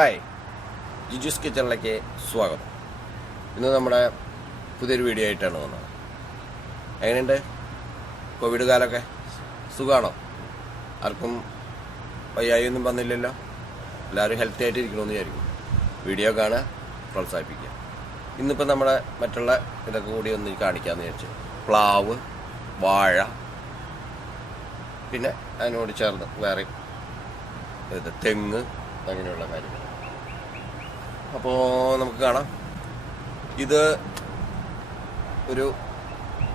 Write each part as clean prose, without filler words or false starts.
Hi, ജിജുസ് കിച്ചണിലേക്ക് സ്വാഗതം. ഇന്ന് നമ്മുടെ പുതിയൊരു വീഡിയോ ആയിട്ടാണ് വന്നത്. എങ്ങനെയുണ്ട് കോവിഡ് കാലമൊക്കെ? സുഖമാണോ? ആർക്കും വയ്യായൊന്നും വന്നില്ലല്ലോ? എല്ലാവരും ഹെൽത്തി ആയിട്ട് ഇരിക്കണമെന്ന് വിചാരിക്കും. വീഡിയോ കാണുക, പ്രോത്സാഹിപ്പിക്കുക. ഇന്നിപ്പോൾ നമ്മുടെ മറ്റുള്ള ഇതൊക്കെ കൂടി ഒന്ന് കാണിക്കാമെന്ന് വിചാരിച്ചു. പ്ലാവ്, വാഴ, പിന്നെ അതിനോട് ചേർന്ന് വേറെ തെങ്ങ്, അങ്ങനെയുള്ള കാര്യങ്ങൾ. അപ്പോൾ നമുക്ക് കാണാം. ഇത് ഒരു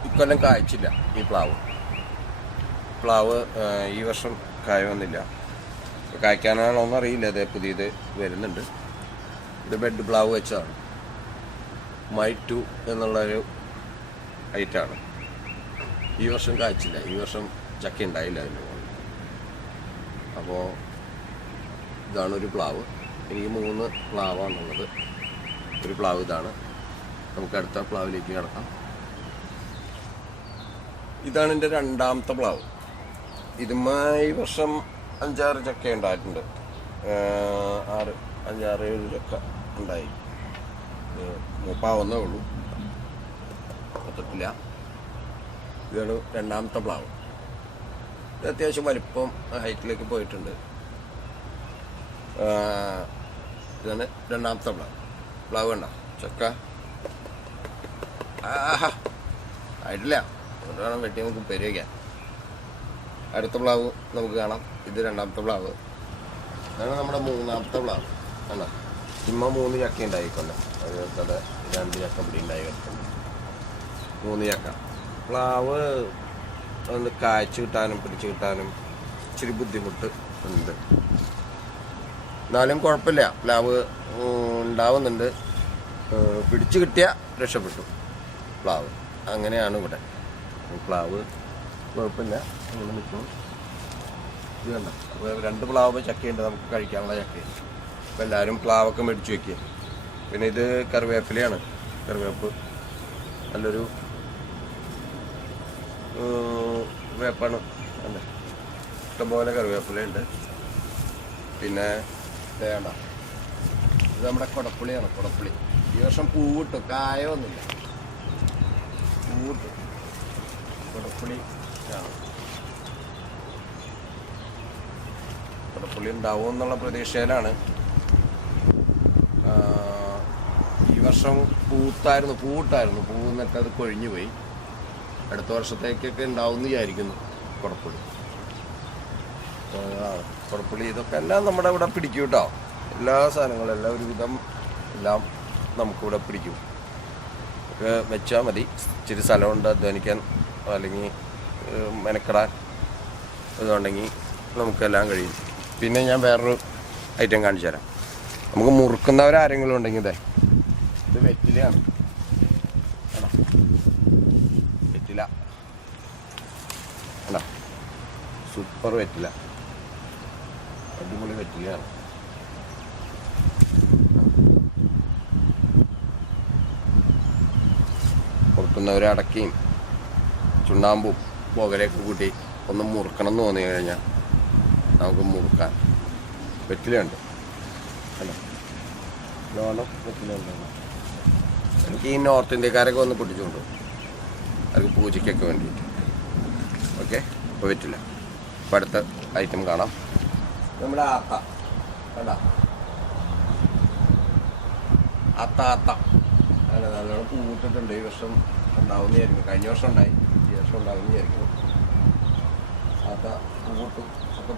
ഇക്കൊല്ലം കായ്ച്ചില്ല. ഈ പ്ലാവ് ഈ വർഷം കായ വന്നില്ല. കായ്ക്കാനാണോന്ന് അറിയില്ല. അതേ പുതിയത് വരുന്നുണ്ട്. ഇത് ബെഡ് പ്ലാവ് വെച്ചതാണ്. മൈ 2 എന്നുള്ളൊരു ഐറ്റാണ്. ഈ വർഷം കായ്ച്ചില്ല. ഈ വർഷം ചക്ക ഉണ്ടായില്ല അതിന്. അപ്പോൾ ഇതാണ് ഒരു പ്ലാവ്. എനിക്ക് 3 പ്ലാവാണുള്ളത്. ഒരു പ്ലാവ് ഇതാണ്. നമുക്ക് അടുത്ത പ്ലാവിലേക്ക് കിടക്കാം. ഇതാണ് എൻ്റെ രണ്ടാമത്തെ പ്ലാവ്. ഈ വർഷം 5-6 ചക്ക ഉണ്ടായിട്ടുണ്ട്. 5-6-7 ചക്ക ഉണ്ടായി. മൂപ്പാവുന്നേ ഉള്ളൂ, മൊത്തത്തില്ല. ഇതാണ് രണ്ടാമത്തെ പ്ലാവ്. ഇത് അത്യാവശ്യം വലിപ്പം ഹൈറ്റിലേക്ക് പോയിട്ടുണ്ട്. ഇതാണ് രണ്ടാമത്തെ പ്ലാവ് കണ്ട ചക്ക ആയിട്ടില്ല. അതുകൊണ്ട് വേണം വെട്ടി നമുക്ക് പെരി വയ്ക്കാൻ. അടുത്ത പ്ലാവ് നമുക്ക് കാണാം. ഇത് രണ്ടാമത്തെ പ്ലാവ്. ഇതാണ് നമ്മുടെ മൂന്നാമത്തെ പ്ലാവ്. കണ്ടോ? 3 ചക്ക ഉണ്ടായിക്കൊണ്ടേ. അതുപോലെ 2 ചക്ക പിടി ഉണ്ടായി കിടക്കുന്നു. 3 ചക്ക. പ്ലാവ് ഒന്ന് കായ്ച്ചു കിട്ടാനും പിടിച്ചു കിട്ടാനും ഇച്ചിരി ബുദ്ധിമുട്ട് ഉണ്ട്. എന്നാലും കുഴപ്പമില്ല, പ്ലാവ് ഉണ്ടാവുന്നുണ്ട്. പിടിച്ചു കിട്ടിയ രക്ഷപ്പെട്ടു പ്ലാവ്. അങ്ങനെയാണ് ഇവിടെ. പ്ലാവ് കുഴപ്പമില്ല, നമ്മൾ നിൽക്കും. ഇത് കണ്ട. അപ്പോൾ 2 പ്ലാവ് ചക്കയുണ്ട് നമുക്ക് കഴിക്കാനുള്ള ചക്ക. അപ്പോൾ എല്ലാവരും പ്ലാവൊക്കെ മേടിച്ച് വയ്ക്കുക. പിന്നെ ഇത് കറിവേപ്പിലയാണ്. കറിവേപ്പ് നല്ലൊരു വേപ്പാണ്. അല്ലേ, ഇഷ്ടംപോലെ കറിവേപ്പിലയുണ്ട്. പിന്നെ വേണ്ട, ഇത് നമ്മുടെ കുടപ്പുളിയാണ്. കുടപ്പുളി ഈ വർഷം പൂവിട്ടു, കായ ഒന്നുമില്ല. പൂവിട്ടു. കുടപ്പുളി ആണ്. കുടപ്പുളി ഉണ്ടാവും എന്നുള്ള പ്രതീക്ഷയിലാണ്. ഈ വർഷം പൂവിട്ടായിരുന്നു. പൂവിന്നിട്ട് അത് കൊഴിഞ്ഞു പോയി. അടുത്ത വർഷത്തേക്കൊക്കെ ഉണ്ടാവും എന്ന് വിചാരിക്കുന്നു കുടപ്പുളി. കുടപ്പുളി ഇതൊക്കെ എല്ലാം നമ്മുടെ ഇവിടെ പിടിക്കും കേട്ടോ. എല്ലാ സാധനങ്ങളും എല്ലാം ഒരുവിധം എല്ലാം നമുക്കിവിടെ പിടിക്കും. ഒക്കെ വെച്ചാൽ മതി. ഇച്ചിരി സ്ഥലമുണ്ട് അധ്വാനിക്കാൻ, അല്ലെങ്കിൽ മെനക്കെടാൻ ഇതുണ്ടെങ്കിൽ നമുക്കെല്ലാം കഴിയും. പിന്നെ ഞാൻ വേറൊരു ഐറ്റം കാണിച്ചു തരാം. നമുക്ക് മുറുക്കുന്നവരാരെങ്കിലും ഉണ്ടെങ്കിൽ ഇത് വെറ്റിലയാണ്. വെറ്റില അല്ല, സൂപ്പർ വെറ്റില, അടിപൊളി വെറ്റിലയാണ്. മുറുക്കുന്നവരെ അടക്കിയും ചുണ്ണാമ്പും പുകലൊക്കെ കൂട്ടി ഒന്ന് മുറുക്കണം എന്ന് തോന്നി കഴിഞ്ഞാൽ നമുക്ക് മുറുക്കാൻ വെറ്റിലുണ്ട്. അല്ല, ലോണം വെറ്റിലുണ്ട്. എനിക്ക് ഈ നോർത്ത് ഇന്ത്യക്കാരൊക്കെ ഒന്ന് പൊട്ടിച്ചുകൊണ്ടു, അവർക്ക് പൂജയ്ക്കൊക്കെ വേണ്ടിയിട്ട്. ഓക്കെ, അപ്പോൾ വെറ്റില്ല. അപ്പോൾ അടുത്ത ഐറ്റം കാണാം. നമ്മുടെ ആത്ത കണ്ട, ആത്ത അല്ല, നല്ലോണം പൂവിട്ടിട്ടുണ്ട്. ഈ വർഷം ഉണ്ടാവുന്ന വിചാരിക്കും. കഴിഞ്ഞ വർഷം ഉണ്ടായി, ഈ വർഷം ഉണ്ടാവുന്ന വിചാരിക്കും. ആത്ത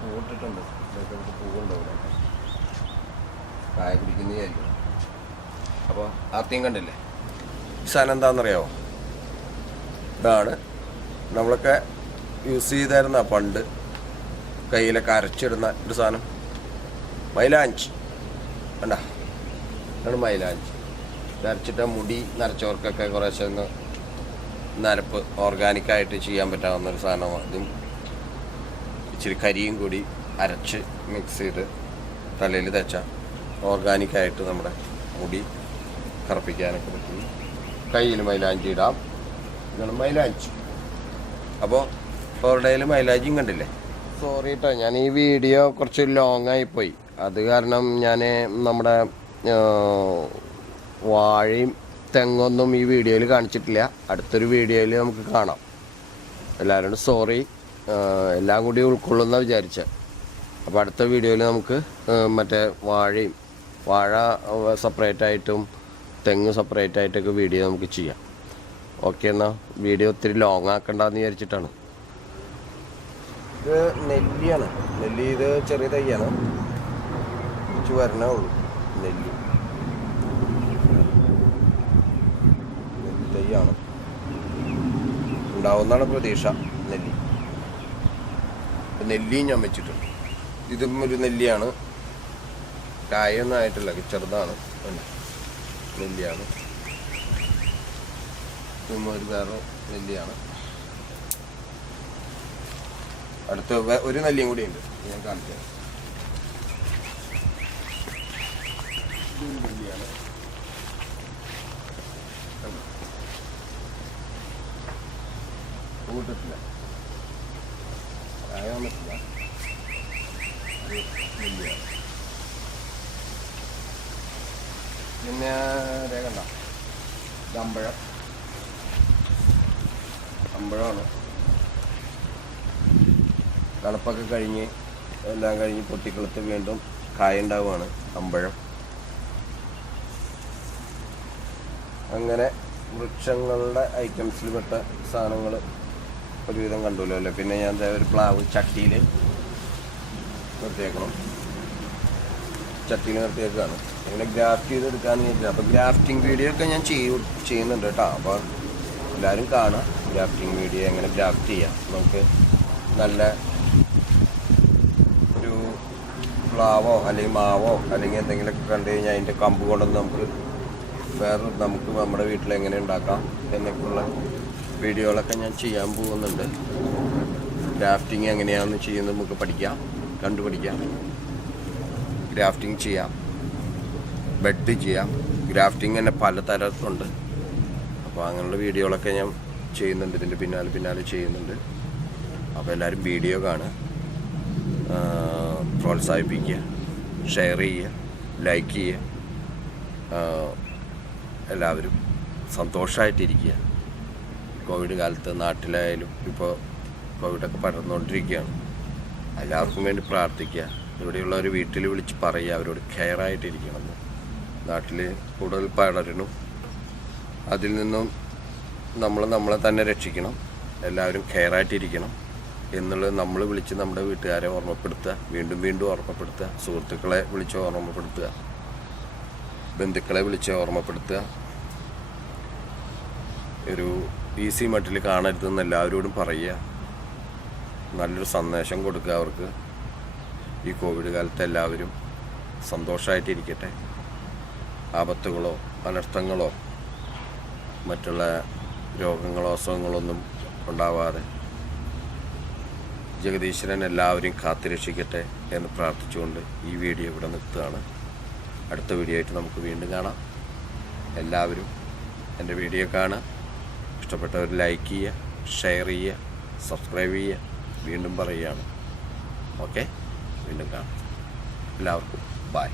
പൂവിട്ടിട്ടുണ്ട്. ഇതൊക്കെ പൂവുണ്ടാവും, കായ കുടിക്കുന്ന വിചാരിക്കും. അപ്പോൾ ആത്തയും കണ്ടില്ലേ? ഈ സാധനം എന്താണെന്നറിയാമോ? ഇതാണ് നമ്മളൊക്കെ യൂസ് ചെയ്തായിരുന്ന പണ്ട് കയ്യിലൊക്കെ അരച്ചിടുന്ന ഒരു സാധനം, മൈലാഞ്ചി. വേണ്ട, ഇതാണ് മൈലാഞ്ചി. അരച്ചിട്ട മുടി നരച്ചവർക്കൊക്കെ കുറേശ്ശെ ഒന്ന് നരപ്പ് ഓർഗാനിക്കായിട്ട് ചെയ്യാൻ പറ്റാവുന്നൊരു സാധനമാണ്. ഇതും ഇച്ചിരി കരിയും കൂടി അരച്ച് മിക്സ് ചെയ്ത് തലയിൽ തേച്ചാൽ ഓർഗാനിക്കായിട്ട് നമ്മുടെ മുടി കറുപ്പിക്കാനൊക്കെ പറ്റും. കയ്യിൽ മൈലാഞ്ചി ഇടാം. ഇതാണ് മൈലാഞ്ചി. അപ്പോൾ ഫോർഡയിൽ മൈലാഞ്ചിയും കണ്ടില്ലേ? സോറി കേട്ടോ, ഞാൻ ഈ വീഡിയോ കുറച്ച് ലോങ് ആയിപ്പോയി. അത് കാരണം ഞാൻ നമ്മുടെ വാഴയും തെങ്ങൊന്നും ഈ വീഡിയോയിൽ കാണിച്ചിട്ടില്ല. അടുത്തൊരു വീഡിയോയിൽ നമുക്ക് കാണാം. എല്ലാവരോടും സോറി, എല്ലാം കൂടി ഉൾക്കൊള്ളുന്ന വിചാരിച്ചത്. അപ്പോൾ അടുത്ത വീഡിയോയിൽ നമുക്ക് മറ്റേ വാഴ സെപ്പറേറ്റായിട്ടും തെങ്ങ് സെപ്പറേറ്റായിട്ടൊക്കെ വീഡിയോ നമുക്ക് ചെയ്യാം. ഓക്കെ, എന്നാൽ വീഡിയോ ഒത്തിരി ലോങ് ആക്കണ്ടെന്ന് വിചാരിച്ചിട്ടാണ്. ഇത് നെല്ലിയാണ്. ഇത് ചെറിയ തൈയാണ്, കുറച്ച് വരണേ ഉള്ളൂ. നെല്ലി തൈയാണ്, ഉണ്ടാവുന്നതാണ് പ്രതീക്ഷ. നെല്ലിയും ഞാൻ വെച്ചിട്ടുണ്ട്. ഇതും ഒരു നെല്ലിയാണ്, കായൊന്നും ആയിട്ടില്ല, ചെറുതാണ്. നെല്ലിയാണ്. ഇതും ഒരു വേറെ നെല്ലിയാണ്. അടുത്ത ഒരു നെല്ലിയും കൂടി ഉണ്ട്, ഞാൻ കാണിക്കാം. നെല്ലിയാണ്. കൂട്ടത്തില്ല, കായ വന്നിട്ടില്ല. നെല്ലിയാണ്. പിന്നെ കണ്ട ഇത് അമ്പഴമാണ്. തണുപ്പൊക്കെ കഴിഞ്ഞ് എല്ലാം കഴിഞ്ഞ് പൊട്ടിക്കളത്ത് വീണ്ടും കായ ഉണ്ടാവുകയാണ് അമ്പഴം. അങ്ങനെ വൃക്ഷങ്ങളുടെ ഐറ്റംസിൽ പെട്ട സാധനങ്ങൾ ഒരുവിധം കണ്ടുല്ലോ അല്ലേ. പിന്നെ ഞാൻ ഒരു പ്ലാവ് ചട്ടിയിൽ നിർത്തിയേക്കണം. ചട്ടിയിൽ നിർത്തിയേക്കാണ്. അങ്ങനെ ഗ്രാഫ്റ്റ് ചെയ്തെടുക്കാമെന്ന് ചോദിച്ചാൽ, അപ്പോൾ ഗ്രാഫ്റ്റിംഗ് വീഡിയോ ഒക്കെ ഞാൻ ചെയ്യുന്നുണ്ട് കേട്ടോ. അപ്പോൾ എല്ലാവരും കാണുക ഗ്രാഫ്റ്റിംഗ് വീഡിയോ, എങ്ങനെ ഗ്രാഫ്റ്റ് ചെയ്യാം. നമുക്ക് നല്ല ഒരു പ്ലാവോ അല്ലെങ്കിൽ മാവോ അല്ലെങ്കിൽ എന്തെങ്കിലുമൊക്കെ കണ്ടു കഴിഞ്ഞാൽ അതിൻ്റെ കമ്പ് കൊണ്ടൊന്ന് നമുക്ക് നമ്മുടെ വീട്ടിൽ എങ്ങനെ ഉണ്ടാക്കാം എന്നൊക്കെയുള്ള വീഡിയോകളൊക്കെ ഞാൻ ചെയ്യാൻ പോകുന്നുണ്ട്. ഗ്രാഫ്റ്റിംഗ് എങ്ങനെയാണെന്ന് ചെയ്യുന്നത് നമുക്ക് കണ്ടുപഠിക്കാം. ഗ്രാഫ്റ്റിംഗ് ചെയ്യാം, ബെഡ് ചെയ്യാം. ഗ്രാഫ്റ്റിംഗ് തന്നെ പല തരത്തിലുണ്ട്. അപ്പോൾ അങ്ങനെയുള്ള വീഡിയോകളൊക്കെ ഞാൻ ചെയ്യുന്നുണ്ട്, ഇതിൻ്റെ പിന്നാലെ ചെയ്യുന്നുണ്ട്. അപ്പോൾ എല്ലാവരും വീഡിയോ കാണുക, പ്രോത്സാഹിപ്പിക്കുക, ഷെയർ ചെയ്യുക, ലൈക്ക് ചെയ്യുക. എല്ലാവരും സന്തോഷമായിട്ടിരിക്കുക. കോവിഡ് കാലത്ത് നാട്ടിലായാലും ഇപ്പോൾ കോവിഡൊക്കെ പടർന്നുകൊണ്ടിരിക്കുകയാണ്. എല്ലാവർക്കും വേണ്ടി പ്രാർത്ഥിക്കുക. ഇവിടെയുള്ളവർ വീട്ടിൽ വിളിച്ച് പറയുക അവരോട് കെയറായിട്ടിരിക്കണമെന്ന്. നാട്ടിൽ കൂടുതൽ പടരണം, അതിൽ നിന്നും നമ്മളെ തന്നെ രക്ഷിക്കണം. എല്ലാവരും കെയറായിട്ടിരിക്കണം എന്നുള്ളത് നമ്മൾ വിളിച്ച് നമ്മുടെ വീട്ടുകാരെ ഓർമ്മപ്പെടുത്തുക, വീണ്ടും ഓർമ്മപ്പെടുത്തുക. സുഹൃത്തുക്കളെ വിളിച്ച് ഓർമ്മപ്പെടുത്തുക, ബന്ധുക്കളെ വിളിച്ച് ഓർമ്മപ്പെടുത്തുക. ഒരു ഈസി മട്ടിൽ കാണരുതെന്ന് എല്ലാവരോടും പറയുക. നല്ലൊരു സന്ദേശം കൊടുക്കുക അവർക്ക്. ഈ കോവിഡ് കാലത്ത് എല്ലാവരും സന്തോഷമായിട്ടിരിക്കട്ടെ. ആപത്തുകളോ അനർത്ഥങ്ങളോ മറ്റുള്ള രോഗങ്ങളോ അസുഖങ്ങളൊന്നും ഉണ്ടാവാതെ ജഗദീശ്വരൻ എല്ലാവരെയും കാത്തുരക്ഷിക്കട്ടെ എന്ന് പ്രാർത്ഥിച്ചുകൊണ്ട് ഈ വീഡിയോ ഇവിടെ നിർത്തുകയാണ്. അടുത്ത വീഡിയോ ആയിട്ട് നമുക്ക് വീണ്ടും കാണാം. എല്ലാവരും എൻ്റെ വീഡിയോ കാണുക, ഇഷ്ടപ്പെട്ടവർ ലൈക്ക് ചെയ്യുക, ഷെയർ ചെയ്യുക, സബ്സ്ക്രൈബ് ചെയ്യുക. വീണ്ടും പറയുകയാണ്. ഓക്കെ, വീണ്ടും കാണാം. എല്ലാവർക്കും ബൈ.